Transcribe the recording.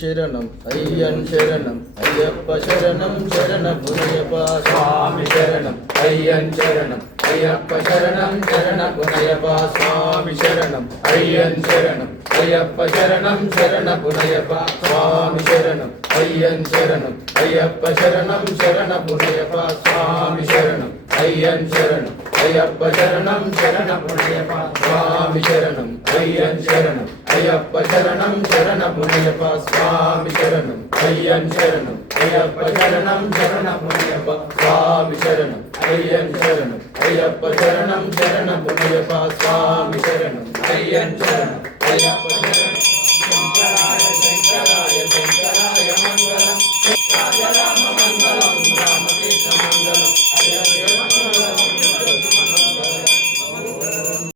శరణం అయ్యన్ శరణం అయ్యప్ప శరణం శరణపునయప స్వామి శరణం అయ్యన్ శరణం అయ్యప్ప శరణం శరణపునయప స్వామి శరణం అయ్యన్ శరణం అయ్యప్ప శరణం శరణపునయప స్వామి శరణం అయ్యన్ శరణం అయ్యప్ప శరణం శరణపునయప స్వామి శరణం అయ్యన్ శరణం అయ్యప్ప శరణం శరణపునయప స్వామి శరణం అయ్యన్ శరణం అయ్యప్ప శరణం శరణపునయప స్వామి శరణం అయ్యన్ శరణం అయ్యప్ప శరణం శరణపునయప స్వామి శరణం అయ్యన్ శరణం అయ్యప్ప శరణం శరణపునయప స్వామి శరణం అయ్యన్ శరణం అయ్యప్ప